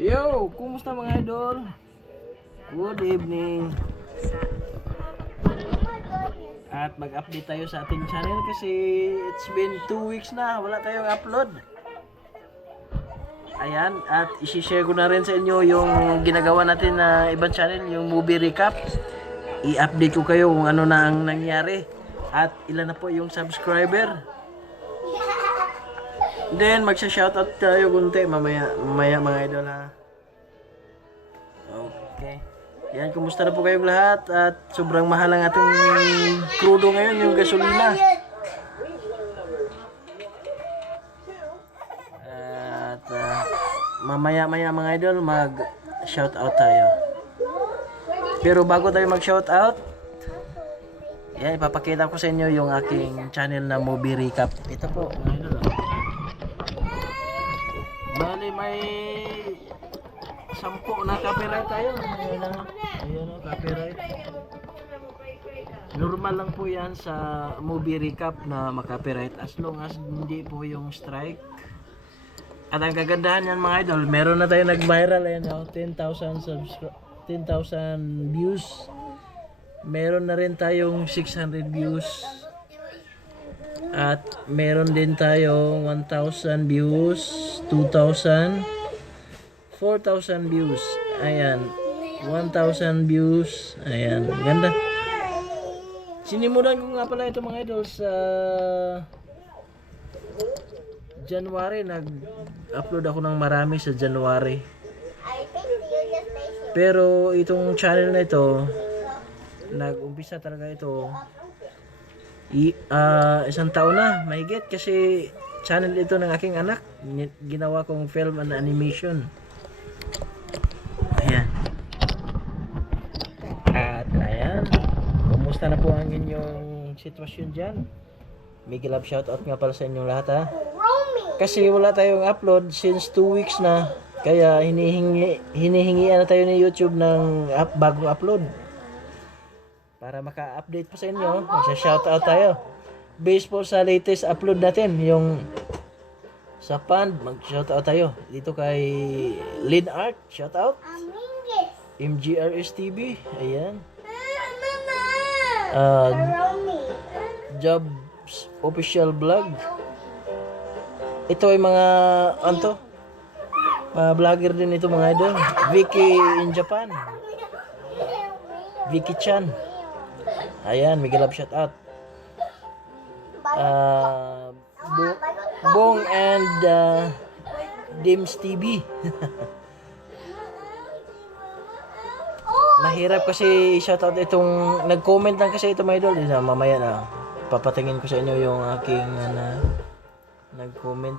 Yo, kumusta mga idol? Good evening. At mag-update tayo sa ating channel kasi it's been 2 weeks na wala tayong upload. Ayan, at isi-share ko na rin sa inyo yung ginagawa natin na ibang channel, yung movie recap. I-update ko kayo kung ano na ang nangyari at ilan na po yung subscriber. Then magsha-shoutout tayo kunti mamaya mga idol ha. Okay. Yan, kumusta na po kayong lahat? At sobrang mahal ang ating crudo ngayon, yung gasolina. At mamaya-maya mga idol, mag-shoutout tayo. Pero bago tayo mag-shoutout, yan, ipapakita ko sa inyo yung aking channel na movie recap. Ito po, mga idol. Bali, may 10 na copyright tayo. Ayun o, copyright. Normal lang po yan sa movie recap na makopyright as long as hindi po yung strike. At ang kagandahan yan mga idol, meron na tayo nag-viral, ayan o, 10,000 views. Meron na rin tayong 600 views. At meron din tayo 1,000 views, 2,000, 4,000 views. Ayan, 1,000 views. Ayan, ganda. Sinimulan ko nga pala ito mga idol sa January. Nag-upload ako ng marami sa January. Pero itong channel na ito, nag-umpisa talaga ito isang taon na mahigit kasi channel ito ng aking anak. Ginawa kong film and animation. Ayan. At ayan, kumusta na po ang inyong sitwasyon dyan? Mega love shoutout nga pala sa inyong lahat ha. Kasi wala tayong upload since 2 weeks na. Kaya hinihingian na tayo ni YouTube ng bagong upload. Para maka-update po sa inyo, magsa-shoutout tayo. Based po sa latest upload natin, yung sa Pand, mag-shoutout tayo. Dito kay Lin Art, shoutout. MGRS TV, ayan. Jobs Official Vlog. Ito ay mga, vlogger din ito mga idol. Vicky in Japan. Vicky Chan. Ayan, Mega love shoutout. Bong and Dims TV. Mahirap kasi shoutout itong nag-comment lang kasi ito mga idol. Mamaya na papatingin ko sa inyo yung aking nag-comment.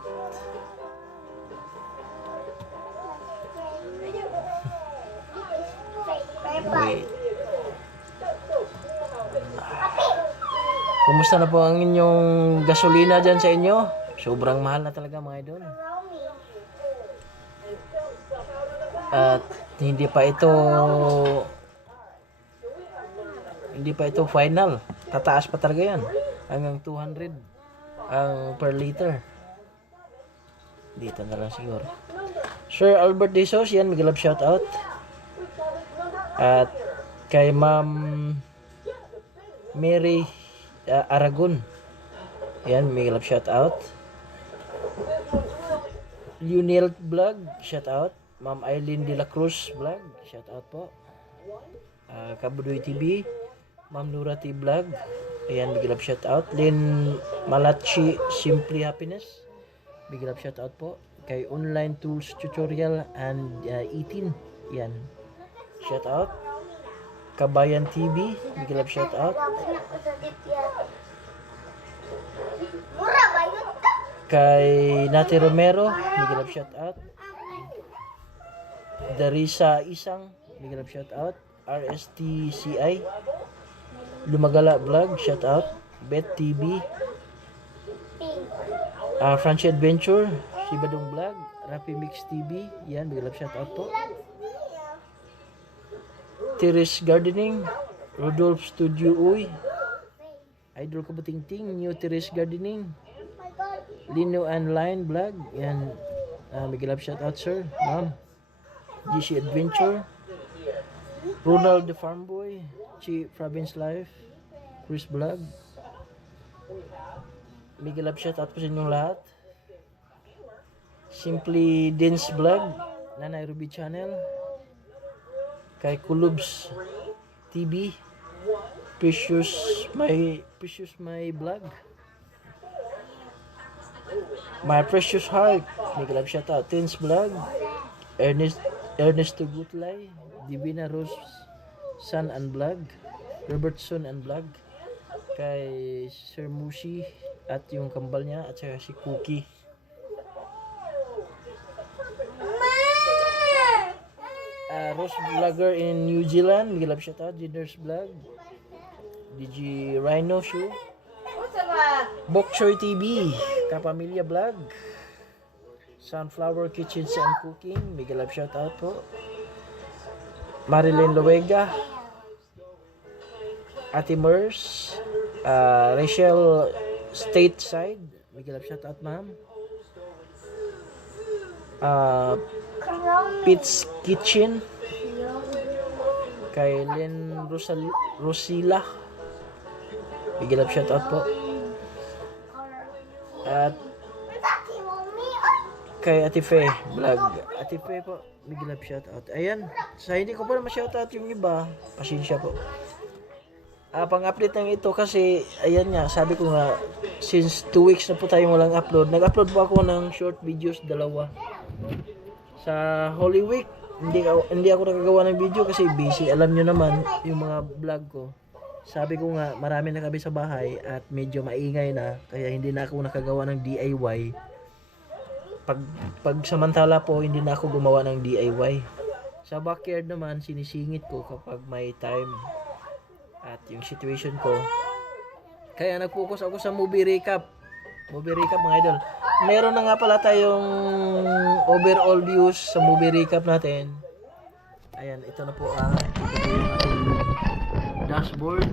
Wait. Kumusta na po ang inyong gasolina dyan sa inyo? Sobrang mahal na talaga mga idol. At hindi pa ito final. Tataas pa talaga yan. Hanggang 200 ang per liter. Dito na lang siguro. Sir Albert De Sos, yan, mega love shoutout. At kay Ma'am Mary Aragon, yan, mega love shoutout. Lunel Vlog, shoutout. Ma'am Eileen De La Cruz Vlog, shoutout po. Kabudoy TV, Ma'am Nura T Vlog, ayan, mega love shoutout. Lynn Malachi Simply Happiness, mega love shoutout po. Kay Online Tools Tutorial and Eatin, yan, shoutout. Kabayan TV, mega love shoutout. Kay Nati Romero, mega love shoutout. Darisa Isang, mega love shoutout. RSTCI, Lumagala Vlog, shoutout. Bet TV, Franchi Adventure, Sibadong Vlog, Rapi Mix TV, yan, mega love shoutout po. Terrace Gardening, Rodolph Studio Uy, Idol Kabutingting, New Terrace Gardening, Lino Online Vlog, yan, mega love shoutout sir, ma'am. GC Adventure, Ronald the Farm Boy, Chi Province Life, Chris Vlog, Miguel Love, shout out po sa inyong lahat. Simply Dance Vlog, Nanay Ruby Channel, kay Kulubs TV, Precious My Vlog, My Precious Heart, Miguel Love, shout out, Tins Vlog, Ernesto Gutlay, Divina Rose Sun and Vlog, Robertson and Vlog, kay Sir Mushi at yung kambal niya at saka si Cookie. Rose Vlogger in New Zealand, Miguel Love, shout out, Dinner's Vlog, DG Rhino Show, Bok Choy TV, Kapamilya Vlog, Sunflower Kitchens and Cooking, Miguel Love, shout out po, Marilyn Luega, Ate Mers, Rachel Stateside, Miguel Love, shout out ma'am, Pete's Kitchen, kay Len Rosila, Miguel Love, shout out po, at kay Ate Fe Vlog, Ate Fe po, Miguel Love, shout out. Ayan, sa hindi ko pa na ma-shout out yung iba, pasensya po. Pang-update lang ito kasi ayan nga, sabi ko nga since 2 weeks na po tayong walang upload. Nag-upload po ako ng short videos, 2 sa Holy Week. Hindi ako nakagawa ng video kasi busy. Alam nyo naman yung mga vlog ko. Sabi ko nga marami na kami sa bahay at medyo maingay na kaya hindi na ako nakagawa ng DIY. Pag samantala po hindi na ako gumawa ng DIY. Sa backyard naman sinisingit ko kapag may time at yung situation ko. Kaya nag-focus ako sa movie recap. Movie recap mga idol. Meron na nga pala tayong overall views sa movie recap natin. Ayan, ito na po ang dashboard.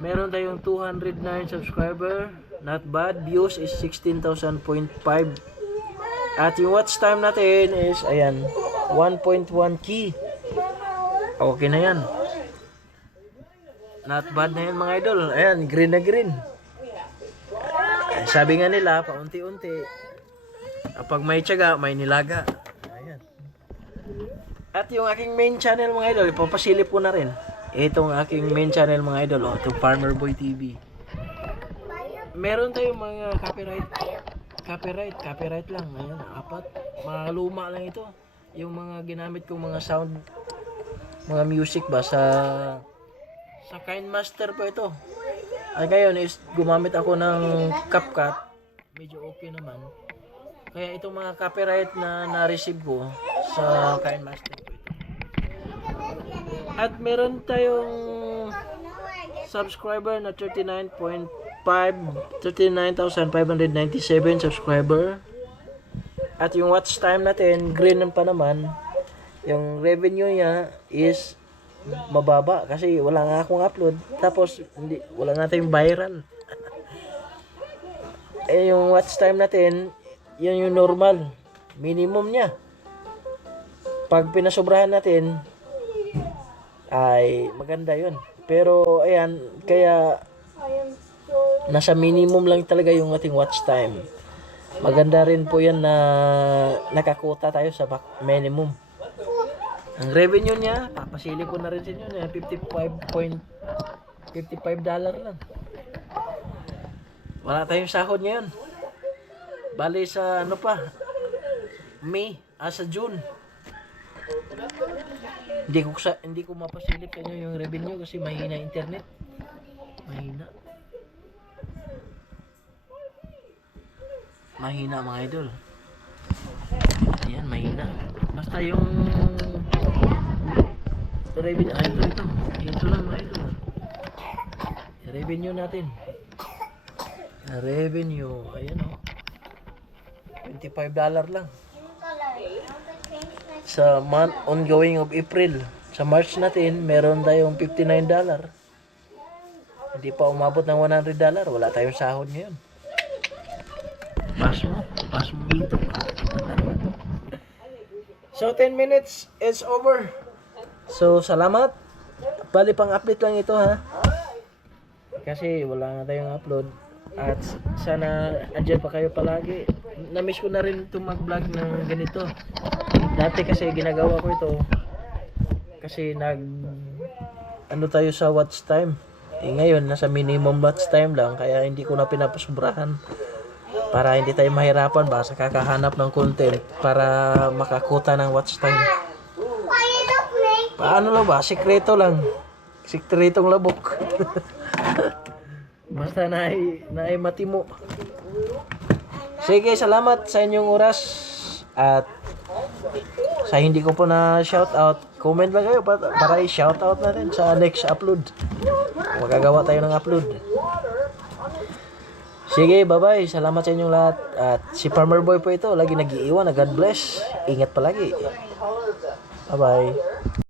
Meron tayong 209 subscriber. Not bad. Views is 16,000.5. At yung watch time natin is, ayan, 1.1k. Okay na yan. Not bad na yan mga idol. Ayan, green na green. Sabi nga nila, paunti-unti, kapag may tiyaga, may nilaga. Ayan. At yung aking main channel mga idol, ipapasilip ko na rin. Itong aking main channel mga idol, itong Farmer Boy TV. Meron tayong mga copyright lang. Ayan, 4. Mga luma lang ito. Yung mga ginamit kong mga sound, mga music ba sa KineMaster po ito. At ngayon is gumamit ako ng CapCut. Medyo okay naman. Kaya itong mga copyright na na-receive ko sa KineMaster po ito. At meron tayong subscriber na 39,597 subscriber. At yung watch time natin, green pa naman. Yung revenue niya is mababa kasi wala nga akong upload. Tapos wala nga tayong viral. Yung watch time natin, yun yung normal. Minimum niya. Pag pinasobrahan natin, ay maganda yun. Pero ayan, kaya nasa minimum lang talaga yung ating watch time. Maganda rin po yan na nakakuta tayo sa minimum. Ang revenue niya, papasili ko na rin sa inyo na $55 lang. Wala tayong sahod ngayon. Bali sa ano pa? Sa June. Hindi ko mapasilip sa inyo yung revenue kasi mahina internet. Mahina mga idol. Ayan, mahina. Basta yung revenue, ito lang mga idol. Revenue natin. Revenue, ayan o. $25 lang. Sa month ongoing of April. Sa March natin, meron tayong $59. Hindi pa umabot ng $100. Wala tayong sahod ngayon. Pass mo dito. So 10 minutes is over. So salamat. Bali pang update lang ito ha. Kasi wala nga tayong upload. At sana andyan pa kayo palagi. Na-miss ko na rin ito mag-vlog ng ganito. Dati kasi ginagawa ko ito. Kasi ano tayo sa watch time. Ngayon nasa minimum watch time lang. Kaya hindi ko na pinapasubrahan. Para hindi tayo mahirapan ba sa kakahanap ng content para makakuta ng watch time. Paano lang ba? Sikreto lang. Sikretong labok. Basta naay matimo. Sige, salamat sa inyong oras. At sa hindi ko po na shoutout, comment lang kayo para i-shoutout natin sa next upload. Magagawa tayo ng upload. Sige, bye-bye. Salamat sa inyong lahat. At si Farmer Boy po ito, lagi nag-iiwan na God bless. Ingat palagi. Bye-bye.